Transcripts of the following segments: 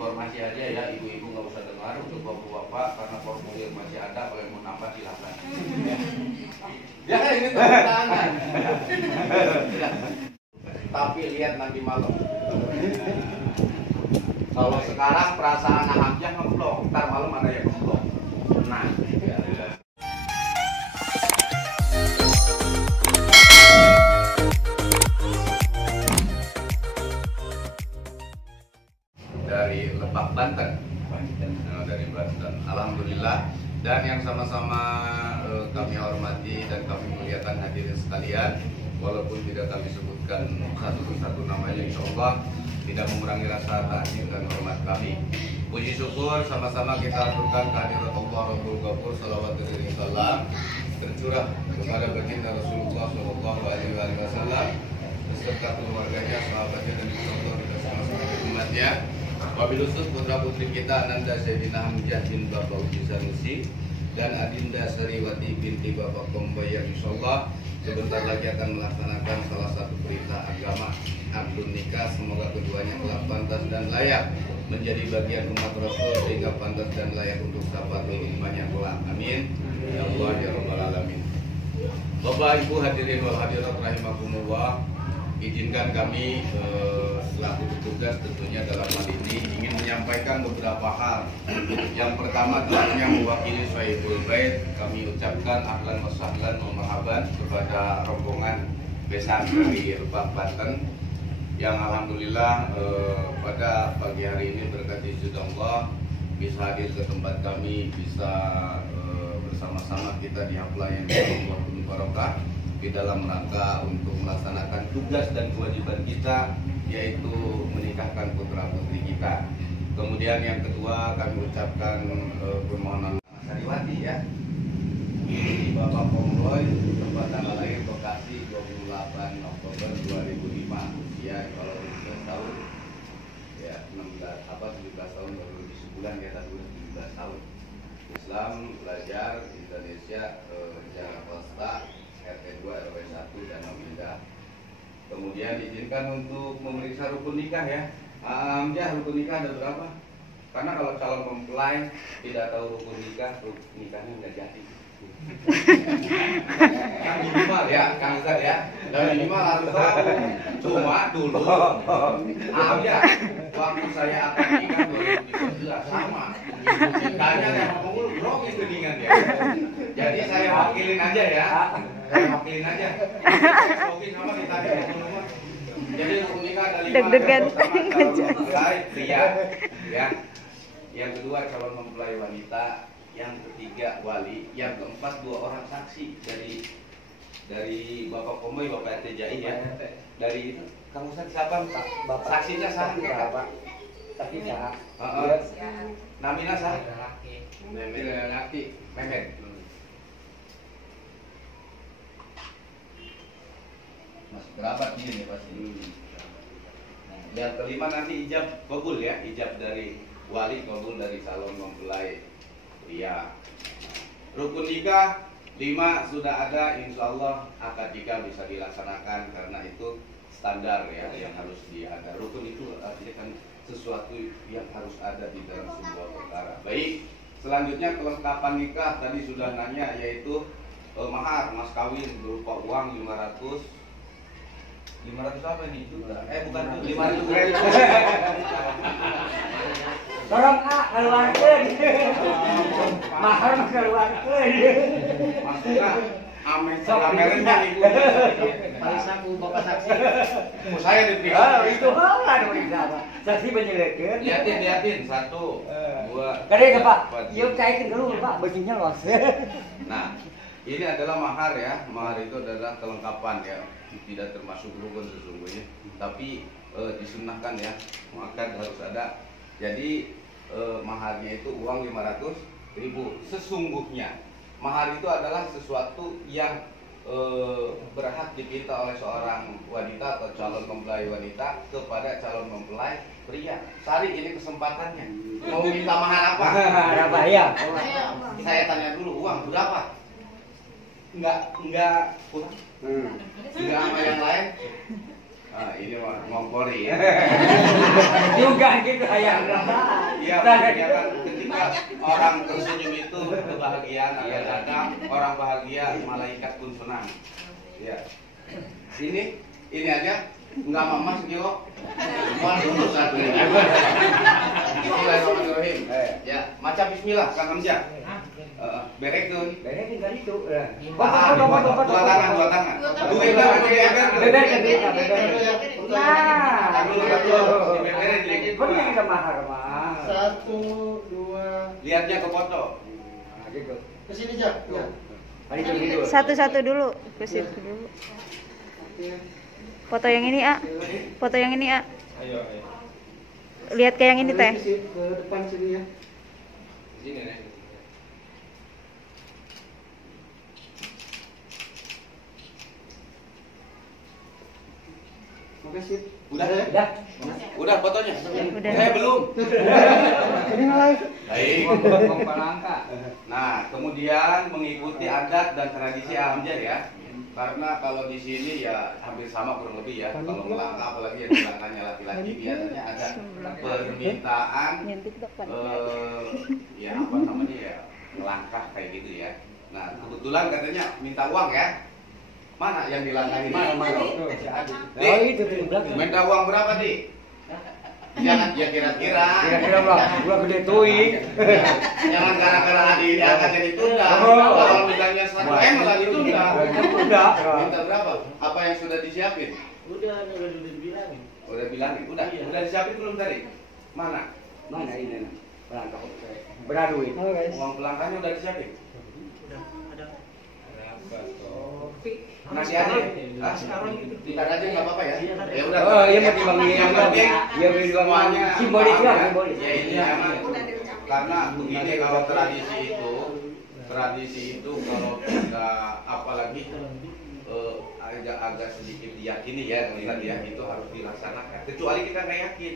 informasi aja ya, ibu-ibu nggak usah dengar. Untuk bapak-bapak karena formulir masih ada, kalau mau nambah silakan. Ya kan ini tangan. Tapi lihat nanti malam. Kalau sekarang perasaan Hamzah ngeblok, ntar malam ada yang ngeblok. Nah, ya. Dari Lebak, Banten. Dari Banten. Alhamdulillah. Dan yang sama-sama kami hormati dan kami muliakan hadirin sekalian, walaupun tidak kami sebutkan satu persatu namanya, insya Allah tidak mengurangi rasa ta'zim dan hormat kami. Puji syukur sama-sama kita aturkan kehadirat Allah Rabbul Ghafur, salawat dan salam tercurah kepada baginda Rasulullah Shallallahu Alaihi Wasallam beserta keluarganya, sahabatnya dan contoh kita sama-sama umatnya. Wabil khusus putra putri kita Ananda Sayyidina Hamzah bin Bapak Uji Sanusi dan Adinda Sariwati binti Bapak Komboy yang insyaallah sebentar lagi akan melaksanakan salah satu perintah agama, akdun nikah. Semoga keduanya telah pantas dan layak menjadi bagian umat Rasul sehingga pantas dan layak untuk syafaat imannya kelak. Amin. Ya Allah ya Rabbal Alamin. Bapak Ibu hadirin wal hadirat rahimakumullah, izinkan kami selaku petugas tentunya dalam hal ini ingin menyampaikan beberapa hal. Yang pertama tentunya mewakili Sohibul Bait, kami ucapkan ahlan wa sahlan wa marhaban kepada rombongan besan dari Lebak, Banten yang alhamdulillah pada pagi hari ini berkat izin Allah bisa hadir ke tempat kami, bisa bersama-sama kita di haflah yang Allah penuh barokah di dalam rangka untuk melaksanakan tugas dan kewajiban kita, yaitu menikahkan putra putri kita. Kemudian yang kedua kami ucapkan permohonan Sariwati ya, ini Bapak Komboy, tempat tanggal lahir Bekasi 28 Oktober 2005, usia kalau 17 tahun ya, 17 tahun baru lebih sebulan di atas 17 tahun. Islam, belajar Indonesia, Jakarta, RT 2 RW 1 dan Indah. Kemudian diizinkan untuk memeriksa rukun nikah ya. Hamzah, rukun nikah ada berapa? Karena kalau calon mempelai tidak tahu rukun nikahnya nggak jadi. Kan minimal ya, Kang Ustaz ya. Dan minimal harus tahu. Cuma dulu Hamzah, waktu saya akan nikah 2013 sama. Nikahnya yang ngomong bro itu dengan ya. Jadi saya wakilin aja ya. Saya wakilin aja. Mungkin sama ditanya dulu. Jadi rukun nikah ada 5. Deg-degan. Mempelai pria ya. Yang kedua calon mempelai wanita, yang ketiga wali, yang keempat 2 orang saksi dari Bapak Komboy, Bapak RT ya. Dari itu Kang Ustaz siapa Pak? Bapak saksinya sah Pak. Saksi sah. Namina sah. Laki. Mehmet. Masih kerabat ini pasti. Yang kelima nanti ijab kabul ya, ijab dari wali, kabul dari calon mempelai pria. Rukun nikah 5 sudah ada, insya Allah akad nikah bisa dilaksanakan karena itu standar ya yang harus ada. Rukun itu artinya kan sesuatu yang harus ada di dalam sebuah perkara. Baik, selanjutnya kelengkapan nikah tadi sudah nanya, yaitu mahar, mas kawin berupa uang 500 apa ini? Juta. Bukan 500 ribu. Dorong keluarkan. Mahar keluarkan. Maksudnya amin kameranya ibu. Paling saku bapak saksi. Saya diperiksa. Itu kan saksi menyelekan. Lihatin 1, 2. Kadang Pak, yuk cairkan dulu Pak, bajunya luas. Nah, ini adalah mahar ya. Mahar itu adalah kelengkapan ya. Tidak termasuk rukun sesungguhnya, tapi disunnahkan ya, maka harus ada. Jadi maharnya itu uang 500.000. Sesungguhnya mahar itu adalah sesuatu yang berhak dipinta oleh seorang wanita atau calon mempelai wanita kepada calon mempelai pria. Sari, ini kesempatannya. Mau minta mahar apa? Apa ya? Saya tanya dulu, uang berapa? Enggak kurang. Enggak sama yang lain. Ini ngompori ya. Juga gitu ayah. Iya, makanya kan ketika orang tersenyum itu kebahagiaan akan datang, orang bahagia malaikat pun senang. Ya. Ini aja nggak mama sekilo. Mau dulu satu ini. Bismillahirrahmanirrahim. Ya, maca bismillah Kang Hamzah. Berekeun. Berekeun kan itu. Dua tangan. Dua bener kita mahar. 1, 2. Lihatnya ke foto. Nah, gitu. Ke sini Jak. Ya. Satu-satu dulu, ke situ dulu. Foto yang ini, A. Foto yang ini, A. Ayo. Lihat ke yang ini, Teh. Ke depan sini ya. Sini nih. Makasih. Udah fotonya. Udah. Saya belum. Ini live. Baik. Palangka. Nah, kemudian mengikuti adat dan tradisi Hamzah ya. Karena kalau di sini ya hampir sama kurang lebih ya. Kalau melangkah apalagi yang melangkahnya laki-laki biasanya ada permintaan ya apa namanya ya melangkah kayak gitu ya. Nah, kebetulan katanya minta uang ya. Mana yang dilangkahi? Mana? Itu di belakang. Minta uang berapa, Di? Jangan ya kira-kira. Kira-kira gua gede tuing. Jangan gara-gara adik akan jadi tunda. Kalau misalnya 100 M malah ditunda. Minta berapa? Apa yang sudah disiapin? Udah dibilangin. Udah bilangin. Udah disiapin belum tadi? Mana? Mana ini? Palangka. Beraduin. Uang pelangkahnya udah disiapin? Masih ada? Ntar aja nggak apa-apa ya? Ya udah. Oh iya mau dibangun Yang penting iya mau dibangun semuanya simbolik lah, ya. simbolik. Ya ini karena begini kalau tradisi itu kalau kita apalagi agak sedikit diyakini ya teman-teman ya itu harus dilaksanakan. Kecuali kita nggak yakin.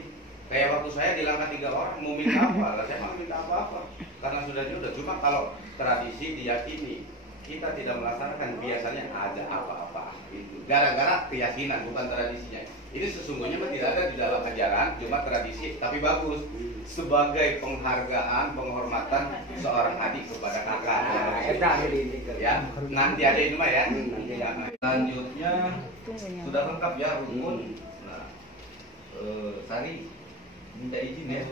Kayak waktu saya dilangkah 3 orang mau minta apa? Saya mau minta apa-apa karena sudah cuma kalau tradisi diyakini kita tidak melaksanakan biasanya ada apa-apa itu gara-gara keyakinan bukan tradisinya. Ini sesungguhnya tidak ada di dalam ajaran, cuma tradisi tapi bagus sebagai penghargaan penghormatan seorang adik kepada kakak. Ya nanti ada itu mah ya. Selanjutnya sudah lengkap ya rukun. Nah, Sari minta izin ya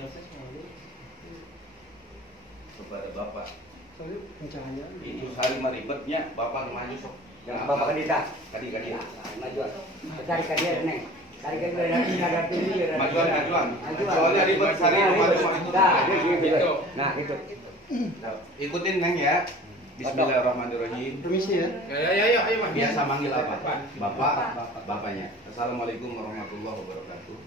kepada bapak. Itu Sari meribetnya bapak maju sok. Yang bapak kandidat. Kadi. Majuan. Cari kadir neng. Cari kadir nanti ada tinggi. Majuan. Soalnya ribet Sari maju. Nah, gitu. Ikutin neng ya. Bismillahirrahmanirrahim. Permisi ya. Ya, ayo Mas. Biasa manggil apa? Bapaknya. Assalamualaikum warahmatullahi wabarakatuh.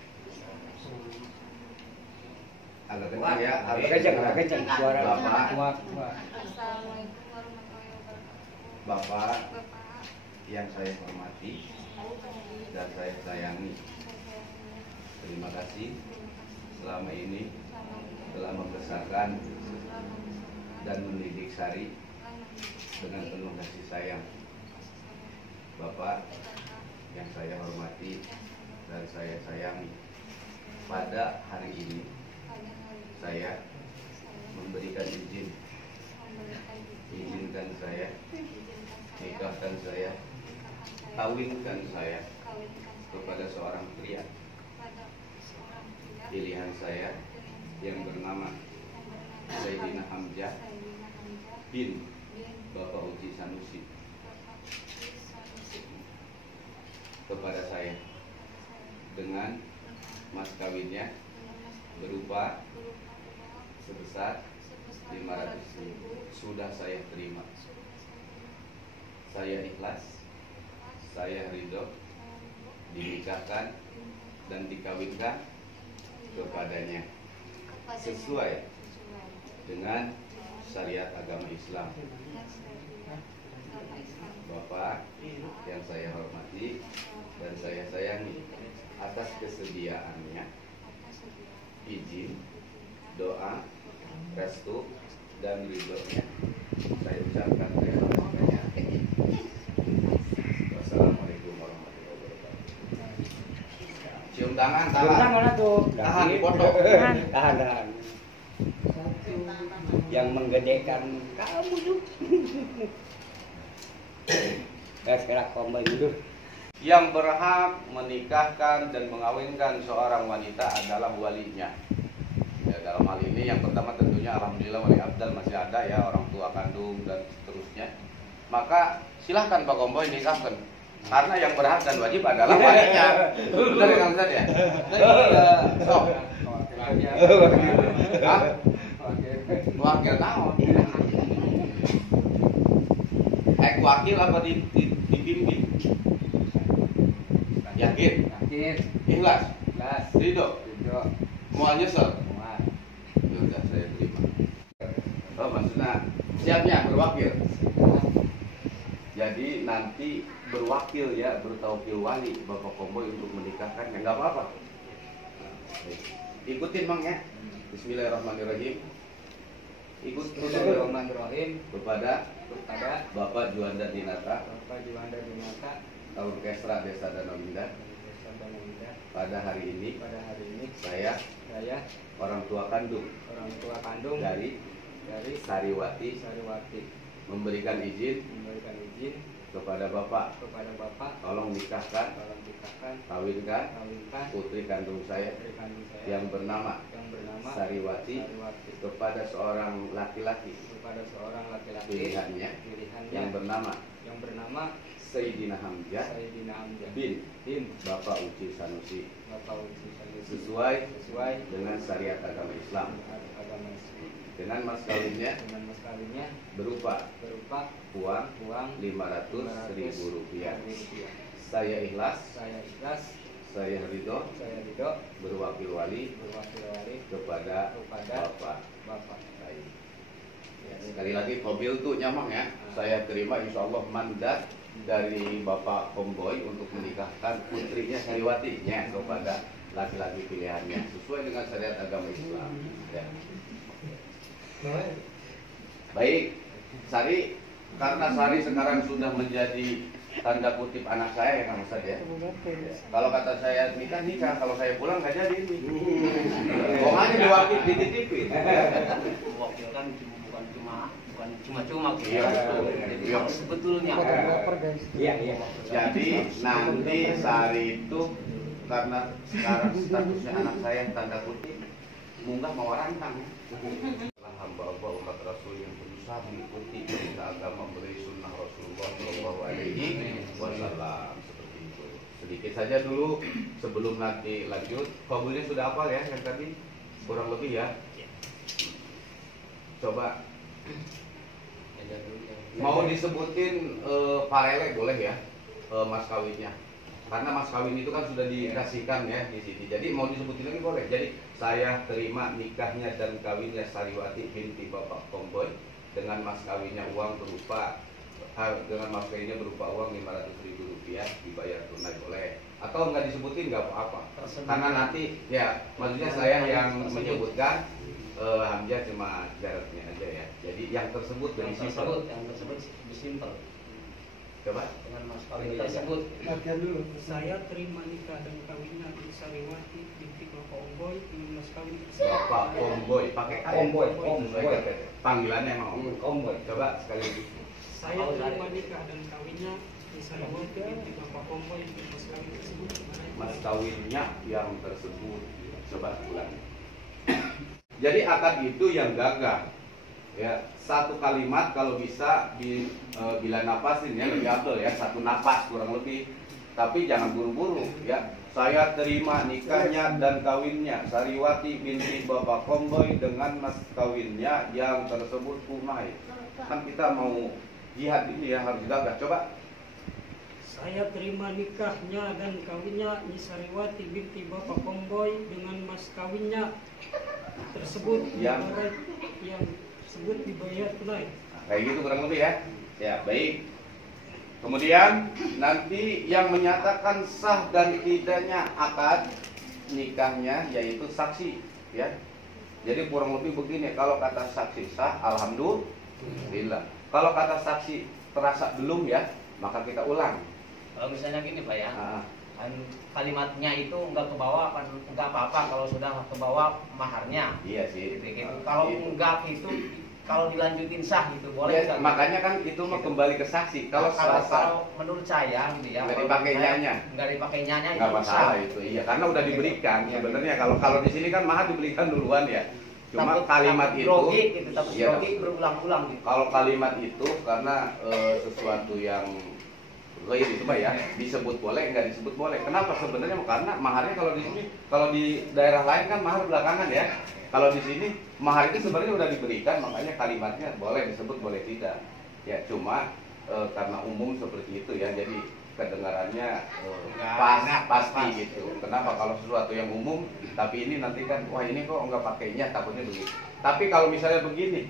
Agak kencang ya, harus kencang suara Bapak. kuat. Assalamualaikum warahmatullahi wabarakatuh. Bapak yang saya hormati dan saya sayangi. Terima kasih selama ini telah membesarkan dan mendidik Sari dengan penuh kasih sayang. Bapak yang saya hormati dan saya sayangi, pada hari ini saya memberikan izinkan saya, nikahkan saya, kawinkan saya kepada seorang pria pilihan saya yang bernama Sayyidina Hamzah bin Bapak Uji Sanusi kepada saya dengan mas kawinnya berupa sebesar 500.000 sudah saya terima. Saya ikhlas, saya ridho dinikahkan dan dikawinkan kepadanya sesuai dengan syariat agama Islam. Bapak yang saya hormati dan saya sayangi, atas kesediaannya, izin, doa, restu, dan ridhonya saya ucapkan terima kasih. Wassalamualaikum warahmatullahi wabarakatuh. Tahan mana tuh? Tahan dipoto. Tahan. Yang menggedekan kamu tuh. Gerak kombai dulu. Yang berhak menikahkan dan mengawinkan seorang wanita adalah walinya. Ya, dalam hal ini yang pertama tentunya alhamdulillah wali abdal masih ada ya, orang tua kandung dan seterusnya. Maka silahkan Pak Komboy nikahkan. Karena yang berhak dan wajib adalah walinya. Benar ya Kang Ustaz ya? Sok. Hah? Wakil naon? Wakil apa dibimbing? Yakin? Ikhlas? Ridho? Mau nyesel? Sudah saya terima. Oh maksudnya siapnya berwakil. Jadi nanti berwakil ya, bertaukil wali Bapak Komboy untuk menikahkan ya nggak apa-apa. Ikutin Mang ya. Bismillahirrahmanirrahim. Bismillahirrahmanirrahim. Kepada Bapak Juanda Dinata, Tahun Kesra Desa Danau Indah. Pada hari ini saya orang tua kandung dari Sariwati memberikan izin kepada Bapak tolong nikahkan kawinkan putri kandung saya yang bernama Sariwati kepada seorang laki-laki pilihannya yang bernama Sayyidina Hamzah bin Bapak Uci Sanusi sesuai dengan syariat agama Islam. Dengan mas kawinnya berupa uang 500.000 rupiah. Saya ikhlas, saya ridho berwakil wali kepada Bapak saya. Ya, sekali lagi mobil tuh nyamang ya. Saya terima insya Allah mandat dari Bapak Komboy untuk menikahkan putrinya Sariwati ya, kepada laki-laki pilihannya sesuai dengan syariat agama Islam. Ya. Baik, Sari, karena Sari sekarang sudah menjadi tanda kutip anak saya ya Kang Ustaz ya. Kalau kata saya nikah, kalau saya pulang nggak jadi ini. Pokoknya diwakil dititipin. Mewakilkan bukan cuma-cuma gitu. Iya. Sebetulnya. Iya. Jadi nanti Sari itu karena sekarang statusnya anak saya tanda kutip munggah mau rantang. Hamba-hamba umat Rasul yang berusaha mengikuti perintah agama beri sunnah Rasulullah Shallallahu Alaihi Wasallam seperti itu. Sedikit saja dulu sebelum nanti lanjut. Kabulnya sudah hafal ya yang tadi kurang lebih ya. Coba mau disebutin parele boleh ya mas kawinnya. Karena mas kawin itu kan sudah dikasihkan ya di sini. Jadi mau disebutin lagi boleh. Jadi saya terima nikahnya dan kawinnya Sariwati binti Bapak Komboy dengan mas kawinnya uang berupa uang 500.000 rupiah dibayar tunai boleh. Atau nggak disebutin nggak apa-apa. Karena nanti ya maksudnya saya yang menyebutkan Hamzah cuma jaraknya aja ya. Jadi yang tersebut dari yang tersebut simpel. Coba Dengan mas kawin tersebut. Latihan dulu. Saya terima nikah dan kawinnya di Sariwati binti Bapak Komboy dengan mas kawin Bapak Komboy pakai Komboy. Panggilannya emang Komboy. Coba sekali lagi. Saya terima nikah dan kawinnya di Sariwati binti Bapak Komboy dengan mas kawin tersebut. Mas kawinnya yang tersebut. Coba ulang. Jadi akad itu yang gagah. Ya, satu kalimat kalau bisa bila napasin ya lebih afdal ya, satu napas kurang lebih. Tapi jangan buru-buru ya. Saya terima nikahnya dan kawinnya Sariwati binti Bapak Komboy dengan mas kawinnya yang tersebut tunai. Kan kita mau jihad ini ya harus gagah. Coba. Saya terima nikahnya dan kawinnya di Sariwati binti Bapak Komboy dengan mas kawinnya tersebut Yang tersebut dibayar tunai. Nah, kayak gitu kurang lebih ya. Ya, baik. Kemudian nanti yang menyatakan sah dan tidaknya akad nikahnya yaitu saksi, ya. Jadi kurang lebih begini, kalau kata saksi sah, alhamdulillah. Kalau kata saksi terasa belum ya, maka kita ulang. Kalau misalnya gini Pak ya, Dan kalimatnya itu enggak ke bawah, enggak apa-apa kalau sudah ke bawah maharnya. Iya sih. Gitu. Kalau enggak itu, kalau dilanjutin sah gitu boleh. Ya, makanya kan itu mah kembali ke saksi. Kalau kalau menurut saya gitu ya, nggak dipakai nyanya, nggak dipakai nyanya nggak itu masalah sah. itu. Iya, karena udah diberikan. Iya. Sebenarnya kalau di sini kan mahar diberikan duluan ya. Cuma kalimat itu, grogi gitu, tapi iya, grogi berulang-ulang gitu. kalau kalimat itu karena sesuatu yang lain itu Pak ya, disebut boleh nggak disebut boleh. Kenapa sebenarnya? Karena maharnya kalau di sini, kalau di daerah lain kan mahar belakangan ya. Kalau di sini mahar itu sebenarnya udah diberikan, makanya kalimatnya boleh disebut boleh tidak. Ya cuma karena umum seperti itu ya, jadi kedengarannya pasti gitu. Kenapa kalau sesuatu yang umum, tapi ini nanti kan wah ini kok nggak pakainya, takutnya begitu. Tapi kalau misalnya begini,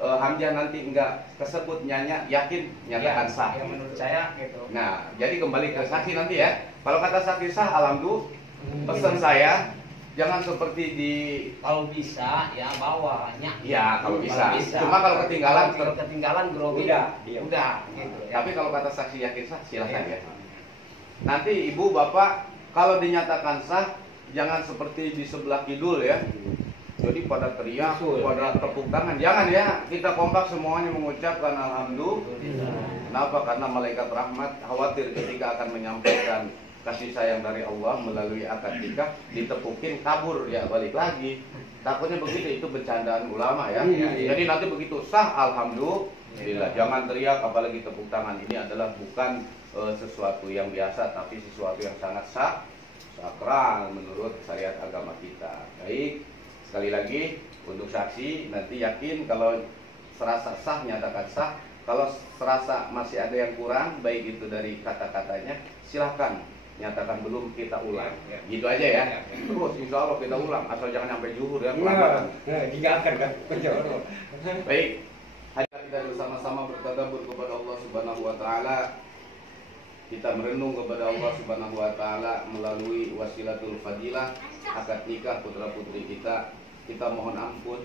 Hamzah nanti nggak kesebut nyanya, yakin nyatakan sah. Ya menurut saya gitu. Nah, jadi kembali ke saksi nanti ya. Kalau kata saksi sah, alhamdulillah. Pesan saya jangan seperti di Kalau bisa ya bawahnya. ya kalau bisa. Cuma kalau ketinggalan kalau ketinggalan grogi Udah, diam. udah gitu ya. Tapi kalau kata saksi yakin sah, silahkan ya. Nanti ibu bapak kalau dinyatakan sah, jangan seperti di sebelah kidul ya. Jadi pada teriak, pada tepuk tangan. Jangan ya, kita kompak semuanya mengucapkan alhamdulillah. Kenapa? Karena malaikat rahmat khawatir ketika akan menyampaikan kasih sayang dari Allah melalui akad nikah, ditepukin kabur ya balik lagi. Takutnya begitu, itu bercandaan ulama ya. Jadi nanti begitu sah alhamdulillah. Jangan teriak apalagi tepuk tangan. Ini adalah bukan sesuatu yang biasa, tapi sesuatu yang sangat sakral menurut syariat agama kita. Baik. Sekali lagi untuk saksi nanti yakin kalau serasa sah nyatakan sah. Kalau serasa masih ada yang kurang baik itu dari kata-katanya, silahkan nyatakan belum, kita ulang. Gitu aja ya. Terus insya Allah kita ulang asal jangan sampai zuhur ya. Tinggalkan kan. Baik. Hari kita bersama-sama bertadabbur kepada Allah Subhanahu wa taala. Kita merenung kepada Allah Subhanahu wa taala melalui wasilatul fadilah, akad nikah putra-putri kita. Kita mohon ampun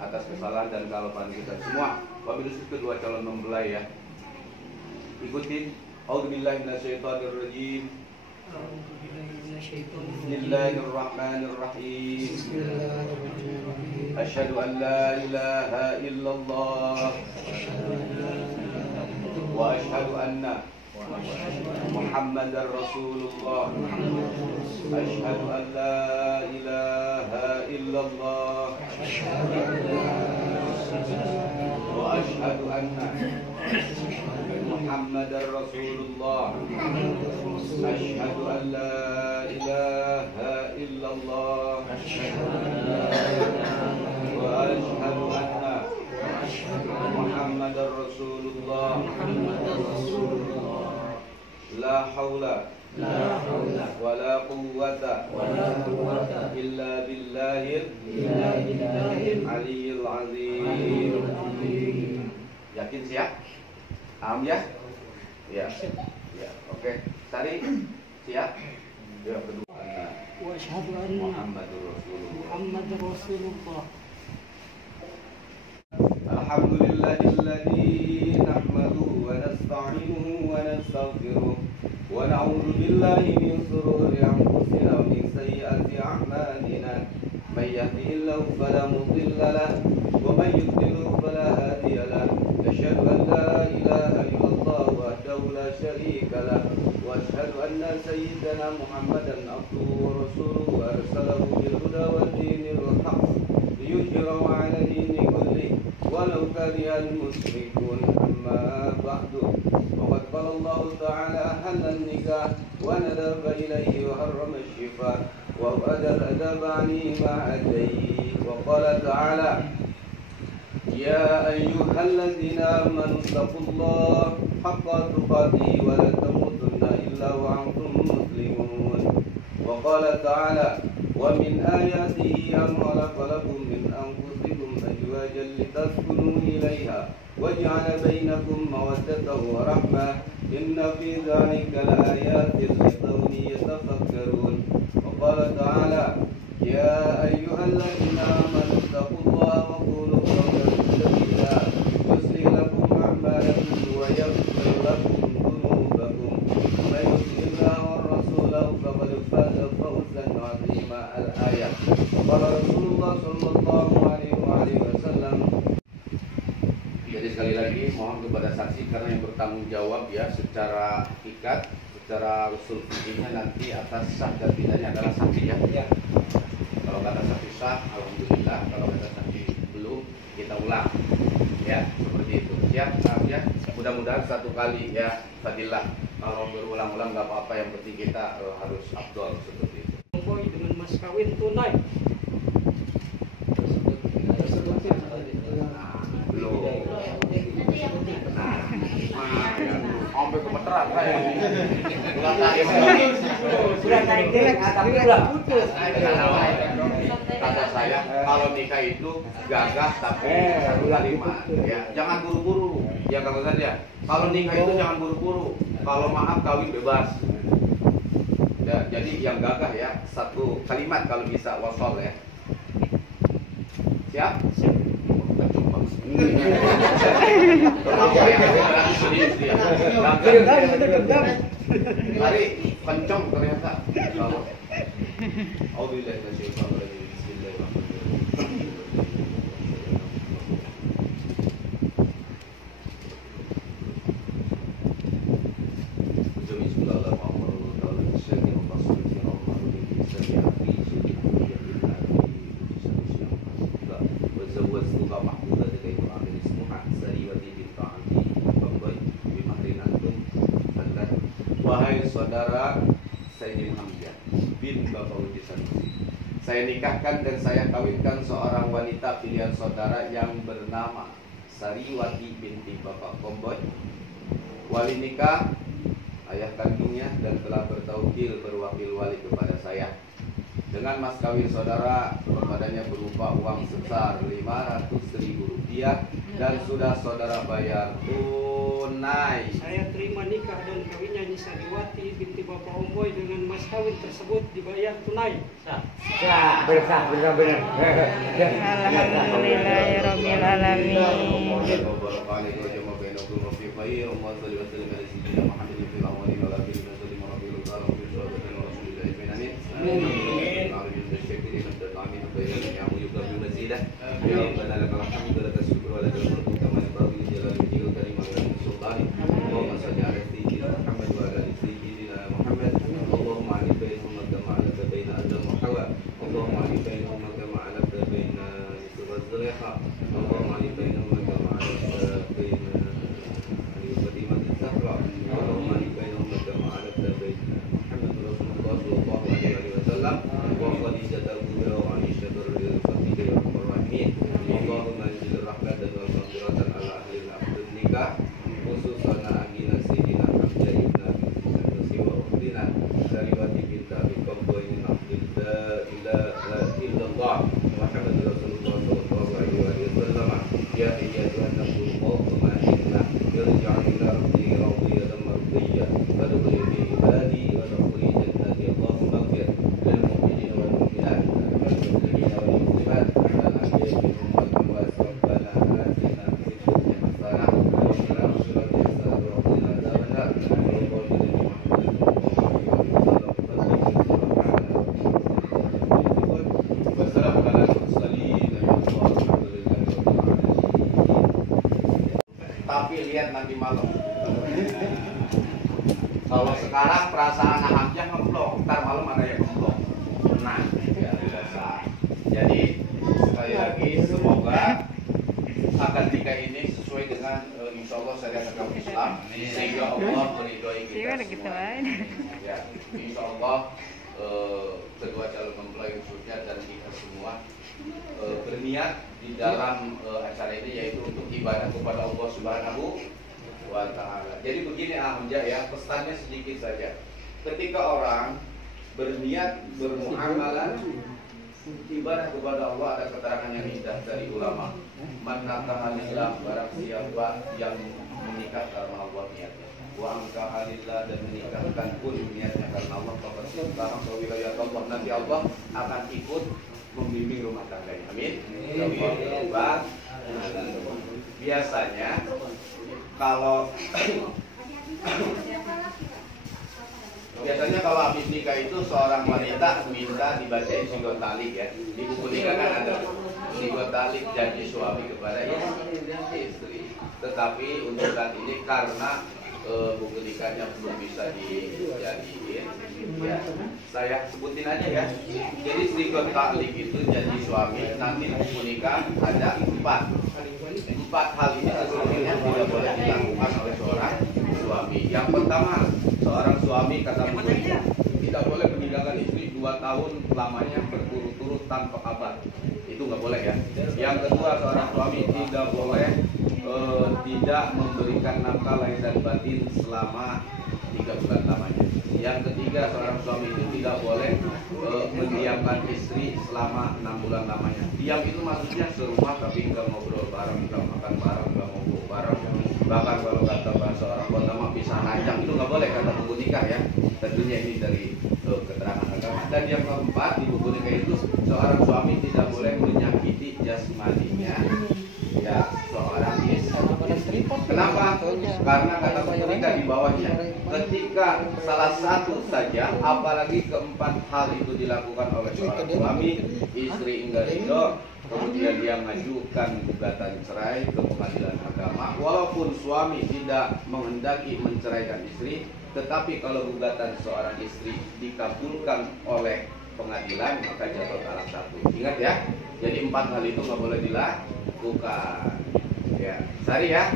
atas kesalahan dan kelupaan kita semua. Wabillahi kedua calon mempelai ya. Ikutin. A'udzubillahi minasyaitonirrajim. Bismillahirrahmanirrahim. Asyhadu an la ilaha illallah wa asyhadu anna Muhammadar Rasulullah. Asyhadu an la ilaha illallah wa asyhadu anna Muhammadar Rasulullah. Asyhadu an la ilaha illallah wa asyhadu anna Muhammadar Rasulullah. La haula wa la quwwata illa billahil aliyyil azim. Yakin siap? Paham ya? Ya. Ya, oke. Tadi siap? Ya, kedua. Wa asyhadu anna Muhammadur Rasulullah. Muhammadar Rasulullah. Alhamdulillahilladzi nahmaduhu wa nasta'inuhu wa nastaghfiruh wa na'udzu billahi min shururi anfusina wa min sayyiati a'malina. May yahdihillahu fala mudilla lahu wa may yudlil fala hadiya lahu. Asyhadu an la ilaha illallah wahdahu la syarika lahu wa asyhadu anna sayyidana Muhammadan abduhu wa rasuluhu arsalahu bil huda wa dinil haqq liyudhhirahu 'ala dini kullihi walau karihal musyrikun. Amma ba'du. Waqad qala Allah ta'ala ahalla an-nikah wa nadaba ilayhi wa harrama ash-shifaa wa awrada al-adaba 'ani ma'adayhi. Wa qala ta'ala ya ayyuhalladzina amanu taqullaha haqqa tuqatih wa la tamutunna illa wa antum muslimun. Wa qala ta'ala wa min ayatihi an khalaqa lakum min anfusikum azwajan litaskunu ilayha wa ja'ala bainakum mawaddatan wa rahmah inna fi dzalika laayatin liqaumin yatafakkarun. Wa qala ta'ala ya ayyuhalladzina amanu taqullaha wa qulu qawlan sadida yuslih lakum a'malakum wa yaghfir lakum dhunubakum. May yuti'illah war rasulah sallallahu alaihi wasallam. Jadi sekali lagi mohon kepada saksi karena yang bertanggung jawab ya secara ikat, secara usul fikihnya nanti atas sah dan tidaknya adalah saksi ya. Kalau kata saksi sah, alhamdulillah. Kalau kata saksi belum, kita ulang. Ya, seperti itu. Siap, ya. Mudah-mudahan satu kali ya, Fadillah. Kalau berulang-ulang nggak apa-apa, yang penting kita harus afdol seperti itu. Konvoy dengan mas kawin tunai. Belum. Sampai gemeteran saya. Sudah tarik dek, tapi udah putus. Kata saya, kalau nikah itu gagah tapi satu kalimat. Ya, jangan buru-buru. Ya kata saya, kalau nikah itu jangan buru-buru. Kalau maaf kawin bebas. Ya, jadi yang gagah ya satu kalimat kalau bisa wasol ya. Siap? Mari kencang ternyata. Wahai saudara Sayyidin Hamzah bin Bapak Uji Sanusi, saya nikahkan dan saya kawinkan seorang wanita pilihan saudara yang bernama Sariwati binti Bapak Komboy. Wali nikah ayah kandungnya dan telah bertauhid berwakil wali kepada saya. Dengan mas kawin saudara kepadanya berupa uang sebesar Rp500.000 dan sudah saudara bayar tunai. Saya terima nikah dan kawinnya Nyi Sariwati binti Bapak Omboy dengan mas kawin tersebut dibayar tunai. Sah, benar. Alhamdulillahirabbil alamin. Tapi lihat nanti malam. Kalau sekarang perasaan Hamzah ngeblok, ntar malam ada yang ngeblok. Nah, ya biasa. Jadi sekali lagi semoga akad nikah ini sesuai dengan insya Allah syariat agama Islam sehingga Allah meridhoi kita semua. Ya, insya Allah kedua calon mempelai khususnya dan kita semua berniat di dalam acara ini yaitu untuk ibadah kepada Allah Subhanahu wa Ta'ala. Jadi begini Hamzah ya, pesannya sedikit saja. Ketika orang berniat bermuamalah ibadah kepada Allah, ada keterangan yang indah dari ulama. Man nakahalillah, barang siapa yang menikah karena Allah niatnya. Wa angkahalillah, dan menikahkan pun niatnya karena Allah. Sekarang ke wilayah Allah, nanti Allah akan ikut membimbing rumah tangganya. Amin. Biasanya kalau habis nikah itu seorang wanita minta dibacain singgot tali ya. Di buku nikah kan ada. talik janji suami kepada istri. Tetapi untuk saat ini karena buku nikahnya belum bisa dijadiin, ya, saya sebutin aja ya. Jadi sikot taklik itu janji suami, nanti buku nikah ada 4 hal ini sesungguhnya tidak boleh dilakukan oleh seorang suami. Yang pertama, seorang suami kata buku nikah tidak boleh meninggalkan istri 2 tahun lamanya berturut-turut tanpa kabar. Itu nggak boleh ya. Yang kedua, seorang suami tidak boleh tidak memberikan nafkah lahir dan batin selama 3 bulan lamanya. Yang ketiga, seorang suami itu tidak boleh mendiamkan istri selama 6 bulan lamanya. Diam itu maksudnya serumah tapi nggak ngobrol bareng, nggak makan bareng, nggak ngobrol bareng. Bahkan kalau kata bahasa orang kota mah bisa ranjang, itu nggak boleh kata buku nikah ya. Tentunya ini dari keterangan agama. Dan yang keempat di buku nikah itu seorang suami tidak boleh menyakiti jasmaninya ya seorang istri. Kenapa? Karena kata buku nikah di bawahnya. Ketika salah satu saja, apalagi keempat hal itu dilakukan oleh seorang suami, istri enggak ridho, kemudian dia mengajukan gugatan cerai ke pengadilan agama. Walaupun suami tidak menghendaki menceraikan istri, tetapi kalau gugatan seorang istri dikabulkan oleh pengadilan, maka jatuh talak 1. Ingat ya, jadi 4 hal itu nggak boleh dilakukan. Ya, Sari ya.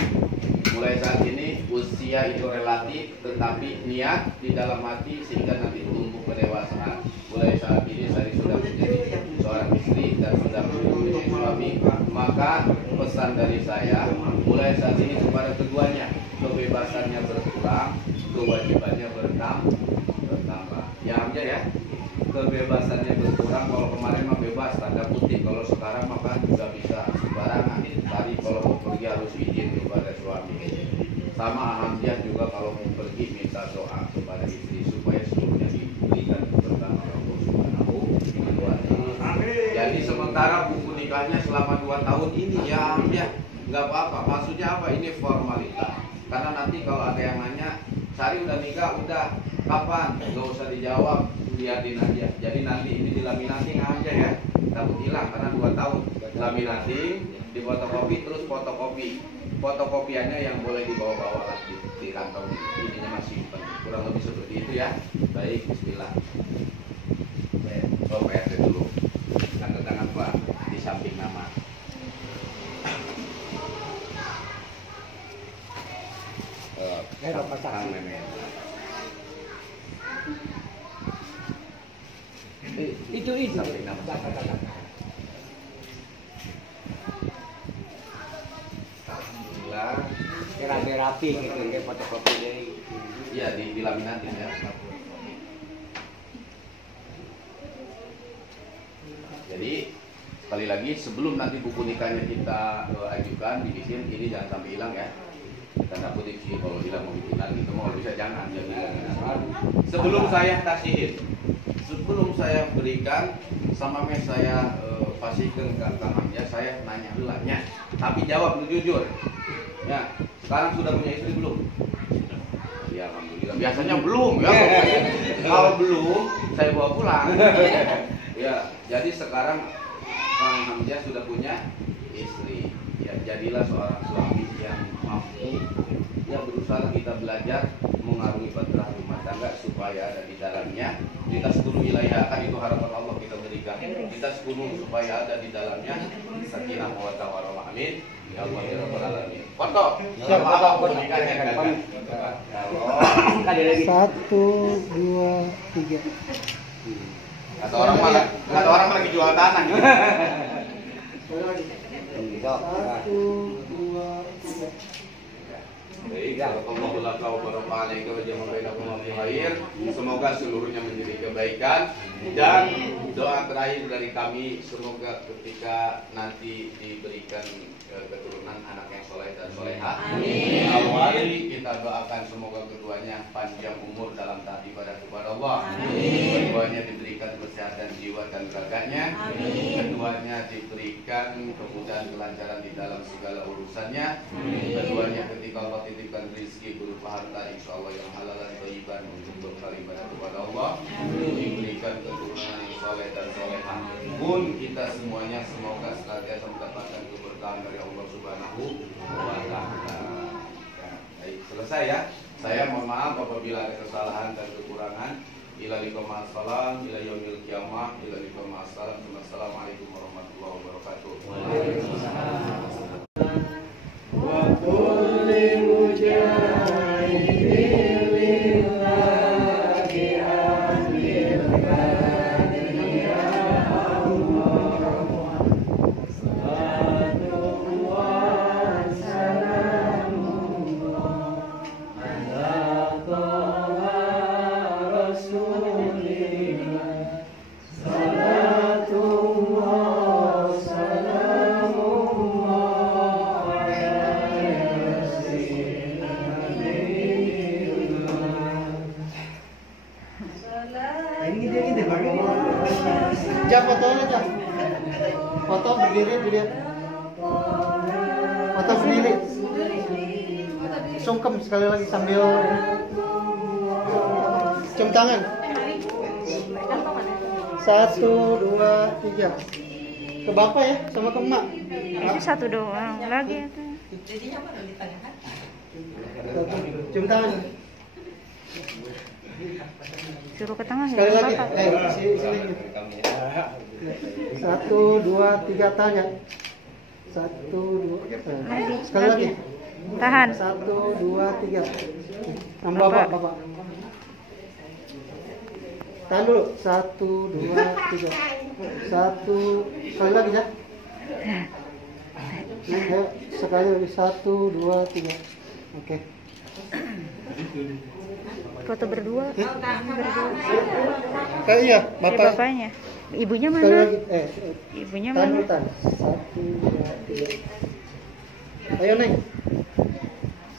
Mulai saat ini usia itu relatif, tetapi niat di dalam hati sehingga nanti tumbuh kedewasaan. Mulai saat ini Sari sudah menjadi seorang istri dan sudah menjadi suami, maka pesan dari saya mulai saat ini kepada keduanya, kebebasannya berkurang, kewajibannya bertambah. Ya Hamzah ya, kebebasannya berkurang. Kalau kemarin mah bebas tanda kutip, kalau sekarang maka juga bisa sembarangan. Tadi kalau mau pergi harus izin kepada suami. Sama Hamzah juga kalau mau pergi minta doa kepada istri supaya seluruhnya diberikan keberkahan Allah Subhanahu wa Ta'ala. Jadi sementara buku nikahnya selama 2 tahun ini ya Hamzah nggak apa-apa. Maksudnya apa? Ini formalitas. Karena nanti kalau ada yang nanya, Sari udah nikah, udah kapan? Nggak usah dijawab, liatin aja. Jadi nanti ini dilaminating aja ya, takut hilang karena 2 tahun. Laminating, difotokopi, terus fotokopi. Fotokopiannya yang boleh dibawa-bawa lagi di kantong. Ininya masih kurang lebih seperti itu ya. Baik, bismillah. Oh, PRT dulu. Tanda tangan Pak di samping nama. Pasang memen. Itu Samping nama. Alhamdulillah. rapi gitu kayak fotokopi dari. Iya dilaminatin ya. Jadi sekali lagi sebelum nanti buku nikahnya kita ajukan dibikin, ini jangan sampai hilang ya. Tanda kutip sih kalau hilang mau bikin lagi, itu mau bisa jangan jadi sebelum saya kasihin, sebelum saya berikan sama mes saya pastikan ke Kang Hamzah, saya nanya ulangnya, tapi jawab jujur. Ya, sekarang sudah punya istri belum? Ya alhamdulillah. Biasanya belum ya. Kalau belum, saya bawa pulang. Ya, jadi sekarang Kang Hamzah sudah punya istri. Ya, jadilah seorang suami yang mampu. Ya, berusaha kita belajar mengarungi bahtera rumah tangga supaya ada di dalamnya. Kita 10 wilayah, kan itu harapan Allah kita berikan. Kita 10 supaya ada di dalamnya sakinah mawaddah warahmah. Amin. Ya Allah ya Rabbal alamin. Foto. Sama apa nikahnya kan? Kali lagi. 1, 2, 3. Kata orang lagi jual tanah gitu. 1, 2, 3. Baik, semoga seluruhnya menjadi kebaikan. Dan doa terakhir dari kami, semoga ketika nanti diberikan keturunan anak yang soleh dan soleha, awali kita doakan semoga keduanya panjang umur dalam taat ibadah kepada Allah. Keduanya diberikan kesehatan jiwa dan raganya. Keduanya diberikan kemudahan kelancaran di dalam segala urusannya. Keduanya ketika Allah titipkan rezeki berupa harta, insya Allah yang halal dan thayyiban untuk bekal ibadah kepada Allah. Diberikan keturunan yang soleh dan soleha. Pun kita semuanya semoga senantiasa mendapat cobaan dari Allah Subhanahu wa Ta'ala. Ya, baik, selesai ya. Saya mohon maaf apabila ada kesalahan dan kekurangan. Ila liqa ma'assalam, ila yaumil qiyamah, ila liqa ma'assalam. Assalamualaikum warahmatullahi wabarakatuh. Wa kulli mujahidin lillahi amil qadri ya Allah. Salatullah salamullah ala Taha Rasulillah. Salatullah salamullah ala Rasulillah. Ini dia Jam fotonya Jam. Foto berdiri dilihat. Foto berdiri. Sungkem sekali lagi sambil cium tangan. 1, 2, 3. Ke bapak ya, sama ke emak. Itu satu doang. Lagi itu. Cium tangan. Suruh ke tengah Sekali ya, lagi. Bapak. Sini. 1, 2, 3 tanya. 1, 2. Sekali lagi. Tahan. 1, 2, 3. Nambah bapak. Tahan dulu. 1, 2, 3. 1. Sekali lagi ya. Ayo, sekali lagi. 1, 2, 3. Oke. Foto berdua. Kayak iya, bapak. Bapaknya. Ibunya Sekali mana? lagi. Ibunya Tahan mana? dulu, tahan. 1, 2, 3. Ayo Neng.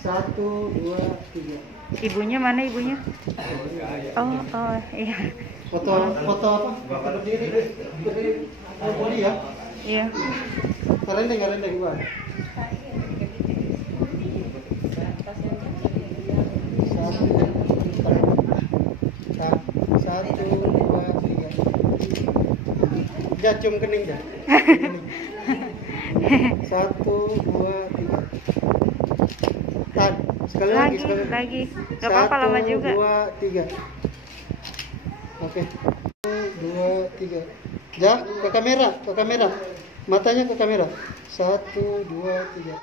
1, 2, 3. Ibunya mana ibunya? Oh, iya. Foto apa? Foto berdiri. Berdiri ya. Iya. Ngerendeng gua. 1, 2, 3. Ja, cium kening ja. 1, 2, 3. Tahan. Sekali lagi. Lagi. Gak apa-apa lama juga. 1, 2, 3. Oke. 1, 2, 3. Ja, ke kamera. Matanya ke kamera. 1, 2, 3.